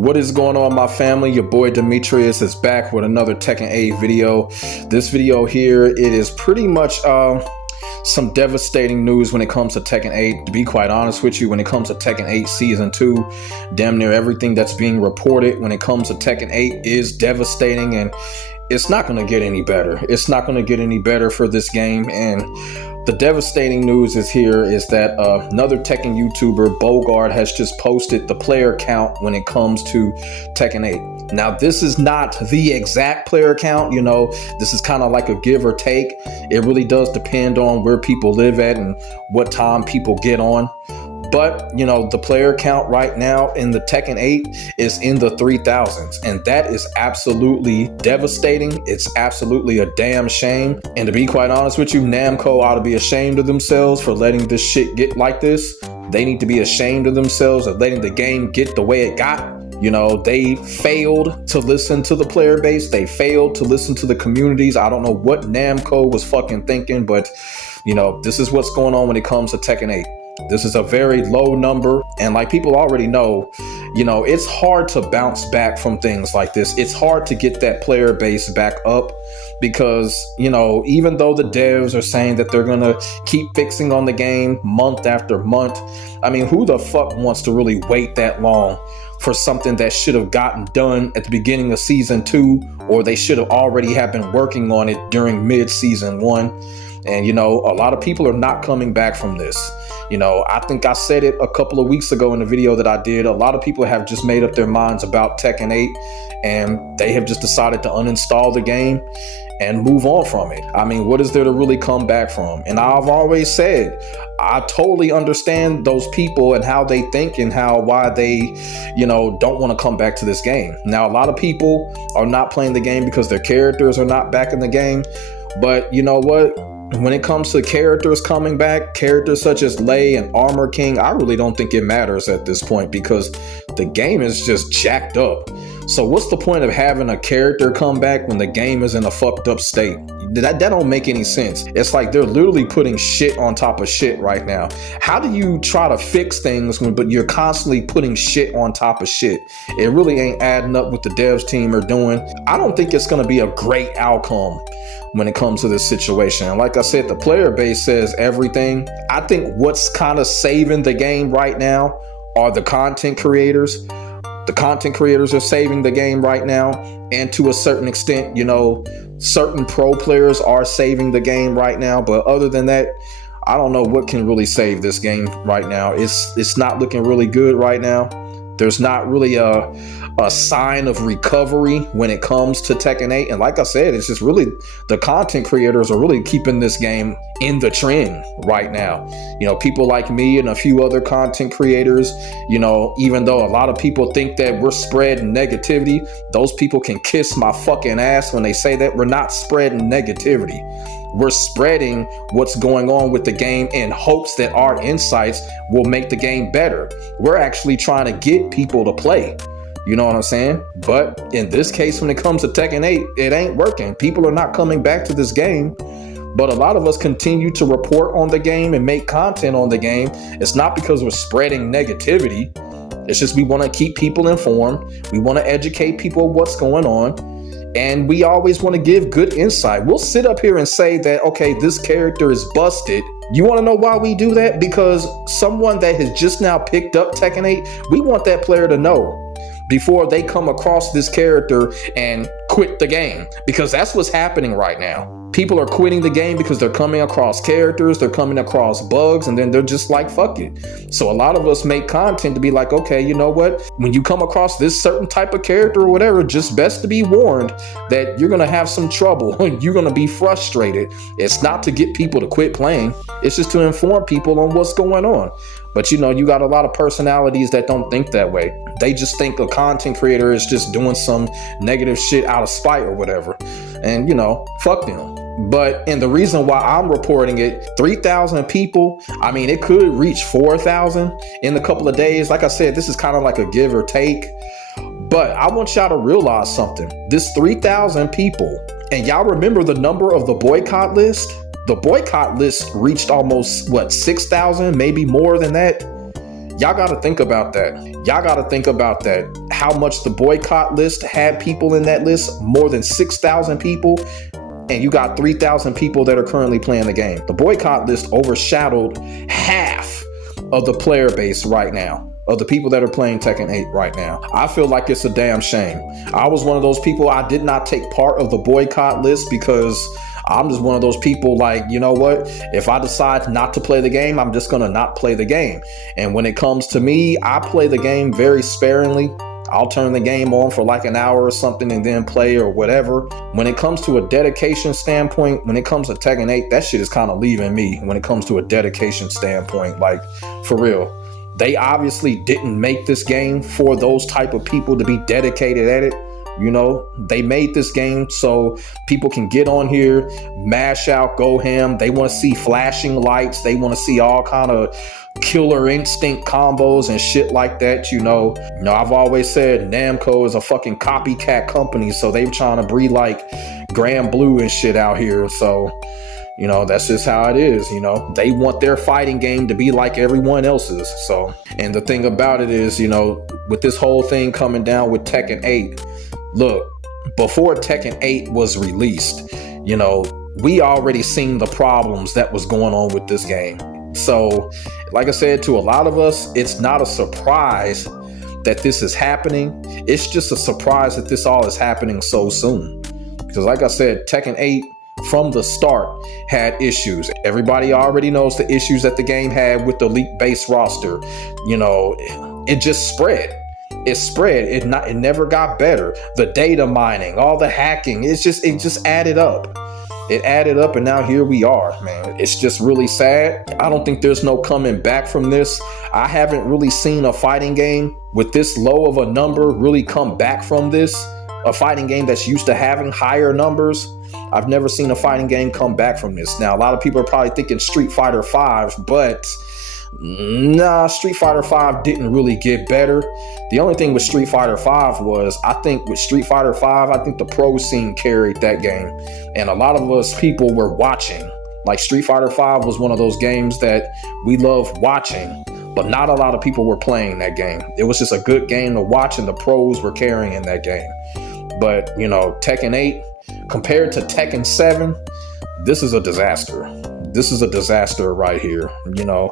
What is going on, my family? Your boy Demetrius is back with another Tekken 8 video. This video here, it is pretty much some devastating news when it comes to Tekken 8. To be quite honest with you, when it comes to Tekken 8 Season 2, damn near everything that's being reported when it comes to Tekken 8 is devastating, and it's not going to get any better. It's not going to get any better for this game. And the devastating news is that another Tekken YouTuber, Boycott, has just posted the player count when it comes to Tekken 8. Now, this is not the exact player count, you know, this is kind of like a give or take. It really does depend on where people live at and what time people get on. But, you know, the player count right now in the Tekken 8 is in the 3,000s, and that is absolutely devastating. It's absolutely a damn shame. And to be quite honest with you, Namco ought to be ashamed of themselves for letting this shit get like this. They need to be ashamed of themselves of letting the game get the way it got. You know, they failed to listen to the player base. They failed to listen to the communities. I don't know what Namco was fucking thinking, but, you know, this is what's going on when it comes to Tekken 8. This is a very low number, and like people already know, you know, it's hard to bounce back from things like this. It's hard to get that player base back up because, you know, even though the devs are saying that they're gonna keep fixing on the game month after month, I mean, who the fuck wants to really wait that long for something that should have gotten done at the beginning of Season 2, or they should have already have been working on it during mid-Season 1? And, you know, a lot of people are not coming back from this. You know, I think I said it a couple of weeks ago in the video that I did. A lot of people have just made up their minds about Tekken 8, and they have just decided to uninstall the game and move on from it. I mean, what is there to really come back from? And I've always said, I totally understand those people and how they think and why they, you know, don't want to come back to this game. Now, a lot of people are not playing the game because their characters are not back in the game. But you know what? When it comes to characters coming back, characters such as Lei and Armor King, I really don't think it matters at this point because the game is just jacked up. So what's the point of having a character come back when the game is in a fucked up state? That don't make any sense. It's like they're literally putting shit on top of shit right now. How do you try to fix things but you're constantly putting shit on top of shit? It really ain't adding up what the devs team are doing. I don't think it's going to be a great outcome when it comes to this situation. And like I said, the player base says everything. I think what's kind of saving the game right now are the content creators. The content creators are saving the game right now, and to a certain extent, you know, certain pro players are saving the game right now. But other than that, I don't know what can really save this game right now. It's not looking really good right now. There's not really a sign of recovery when it comes to Tekken 8. And like I said, it's just really the content creators are really keeping this game in the trend right now. You know, people like me and a few other content creators, you know, even though a lot of people think that we're spreading negativity, those people can kiss my fucking ass when they say that. We're not spreading negativity. We're spreading what's going on with the game in hopes that our insights will make the game better. We're actually trying to get people to play. You know what I'm saying? But in this case, when it comes to Tekken 8, it ain't working. People are not coming back to this game. But a lot of us continue to report on the game and make content on the game. It's not because we're spreading negativity. It's just we want to keep people informed. We want to educate people what's going on. And we always want to give good insight. We'll sit up here and say that, okay, this character is busted. You want to know why we do that? Because someone that has just now picked up Tekken 8, we want that player to know before they come across this character and quit the game, because that's what's happening right now. People are quitting the game because they're coming across characters, they're coming across bugs, and then they're just like, fuck it. So a lot of us make content to be like, okay, you know what? When you come across this certain type of character or whatever, just best to be warned that you're going to have some trouble. You're going to be frustrated. It's not to get people to quit playing. It's just to inform people on what's going on. But, you know, you got a lot of personalities that don't think that way. They just think a content creator is just doing some negative shit out of spite or whatever. And, you know, fuck them. But, and the reason why I'm reporting it, 3,000 people, I mean, it could reach 4,000 in a couple of days. Like I said, this is kind of like a give or take. But I want y'all to realize something. This 3,000 people, and y'all remember the number of the boycott list? The boycott list reached almost, what, 6,000, maybe more than that? Y'all got to think about that. Y'all got to think about that. How much the boycott list had people in that list, more than 6,000 people. And you got 3,000 people that are currently playing the game. The boycott list overshadowed half of the player base right now, of the people that are playing Tekken 8 right now. I feel like it's a damn shame. I was one of those people, I did not take part of the boycott list because I'm just one of those people like, you know what? If I decide not to play the game, I'm just going to not play the game. And when it comes to me, I play the game very sparingly. I'll turn the game on for like an hour or something and then play or whatever. When it comes to a dedication standpoint, when it comes to Tekken 8, that shit is kind of leaving me when it comes to a dedication standpoint. Like, for real. They obviously didn't make this game for those type of people to be dedicated at it. You know, they made this game so people can get on here, mash out, go ham. They want to see flashing lights. They want to see all kind of killer instinct combos and shit like that. You know, I've always said Namco is a fucking copycat company, so they're trying to breed like Grand Blue and shit out here. So, you know, that's just how it is. You know, they want their fighting game to be like everyone else's. So, and the thing about it is, you know, with this whole thing coming down with Tekken 8, look, before Tekken 8 was released, you know, we already seen the problems that was going on with this game. So, like I said, to a lot of us, it's not a surprise that this is happening. It's just a surprise that this all is happening so soon. Because like I said, Tekken 8 from the start had issues. Everybody already knows the issues that the game had with the Elite base roster. You know, it just spread. It spread. It never got better. The data mining, all the hacking, it just added up. It added up, and now here we are, man. It's just really sad. I don't think there's no coming back from this. I haven't really seen a fighting game with this low of a number really come back from this. A fighting game that's used to having higher numbers. I've never seen a fighting game come back from this. Now, a lot of people are probably thinking Street Fighter V, but nah, Street Fighter V didn't really get better. The only thing with Street Fighter V was, I think with Street Fighter V, I think the pro scene carried that game. And a lot of us people were watching. Like Street Fighter V was one of those games that we love watching, but not a lot of people were playing that game. It was just a good game to watch, and the pros were carrying that game. But, you know, Tekken 8, compared to Tekken 7, this is a disaster. This is a disaster right here. You know,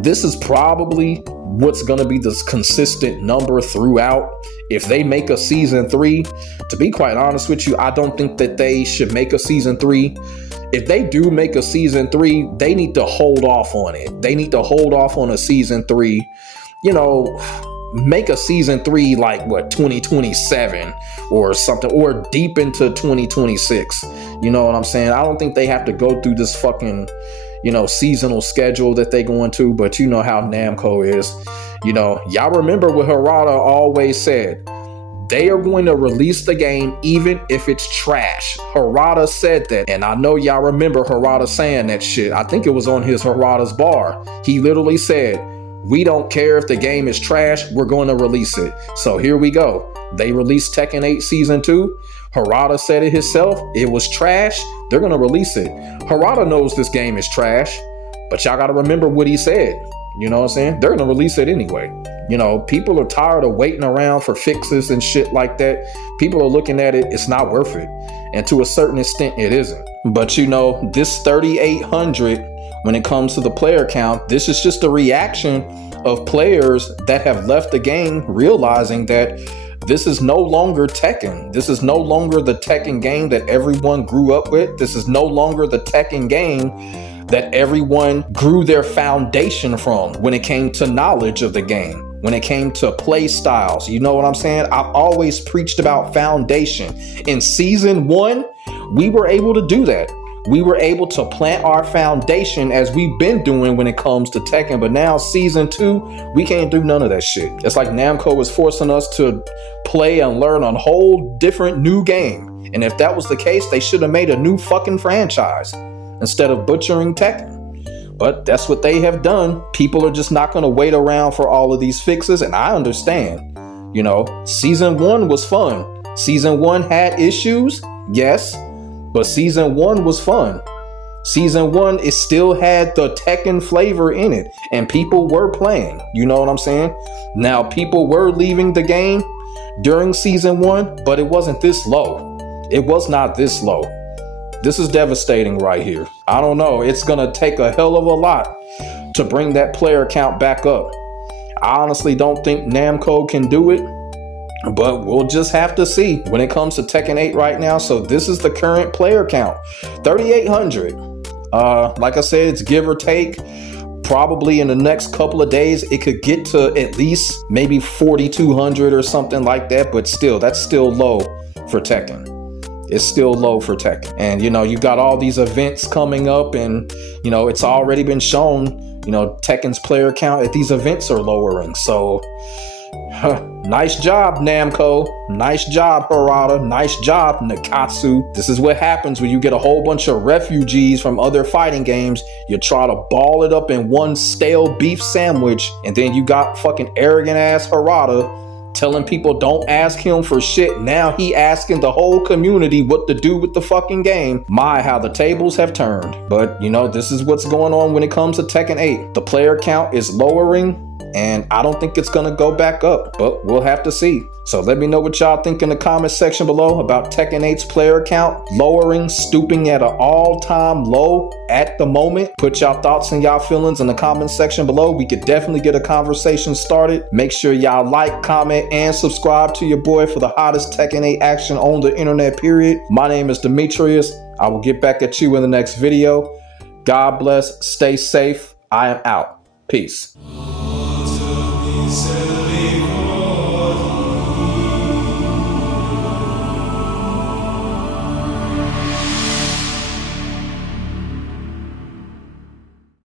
this is probably what's going to be this consistent number throughout. If they make a season 3, to be quite honest with you, I don't think that they should make a season 3. If they do make a season 3, they need to hold off on it. They need to hold off on a season 3. You know, make a season 3 like what, 2027 or something, or deep into 2026. You know what I'm saying? I don't think they have to go through this fucking, you know, seasonal schedule that they go into, but you know how Namco is. You know, y'all remember what Harada always said. They are going to release the game even if it's trash. Harada said that, and I know y'all remember Harada saying that shit. I think it was on his Harada's bar. He literally said, we don't care if the game is trash, we're going to release it. So here we go. They released Tekken 8 Season 2. Harada said it himself. It was trash. They're going to release it. Harada knows this game is trash, but y'all got to remember what he said. You know what I'm saying? They're going to release it anyway. You know, people are tired of waiting around for fixes and shit like that. People are looking at it. It's not worth it. And to a certain extent, it isn't. But you know, this 3,800, when it comes to the player count, this is just a reaction of players that have left the game realizing that this is no longer Tekken. This is no longer the Tekken game that everyone grew up with. This is no longer the Tekken game that everyone grew their foundation from when it came to knowledge of the game, when it came to play styles. You know what I'm saying? I've always preached about foundation. In Season 1, we were able to do that. We were able to plant our foundation as we've been doing when it comes to Tekken. But now Season 2, we can't do none of that shit. It's like Namco is forcing us to play and learn a whole different new game. And if that was the case, they should have made a new fucking franchise instead of butchering Tekken. But that's what they have done. People are just not going to wait around for all of these fixes. And I understand. You know, Season 1 was fun. Season 1 had issues, yes. But Season 1 was fun. Season 1, it still had the Tekken flavor in it, and people were playing. You know what I'm saying? Now, people were leaving the game during Season 1, but it wasn't this low. It was not this low. This is devastating right here. I don't know. It's going to take a hell of a lot to bring that player count back up. I honestly don't think Namco can do it, but we'll just have to see when it comes to Tekken 8 right now. So this is the current player count, 3,800. Like I said, it's give or take. Probably in the next couple of days, it could get to at least maybe 4,200 or something like that. But still, that's still low for Tekken. It's still low for Tekken. And, you know, you got all these events coming up and, you know, it's already been shown, you know, Tekken's player count at these events are lowering. So, nice job, Namco. Nice job, Harada. Nice job, Nakatsu. This is what happens when you get a whole bunch of refugees from other fighting games. You try to ball it up in one stale beef sandwich, and then you got fucking arrogant ass Harada telling people don't ask him for shit. Now he asking the whole community what to do with the fucking game. My, how the tables have turned. But, you know, this is what's going on when it comes to Tekken 8. The player count is lowering, and I don't think it's gonna go back up, but we'll have to see. So let me know what y'all think in the comment section below about Tekken 8's player count lowering, stooping at an all-time low at the moment. Put y'all thoughts and y'all feelings in the comment section below. We could definitely get a conversation started. Make sure y'all like, comment, and subscribe to your boy for the hottest Tekken 8 action on the internet, period. My name is Demetrius. I will get back at you in the next video. God bless, stay safe. I am out. Peace. Silly.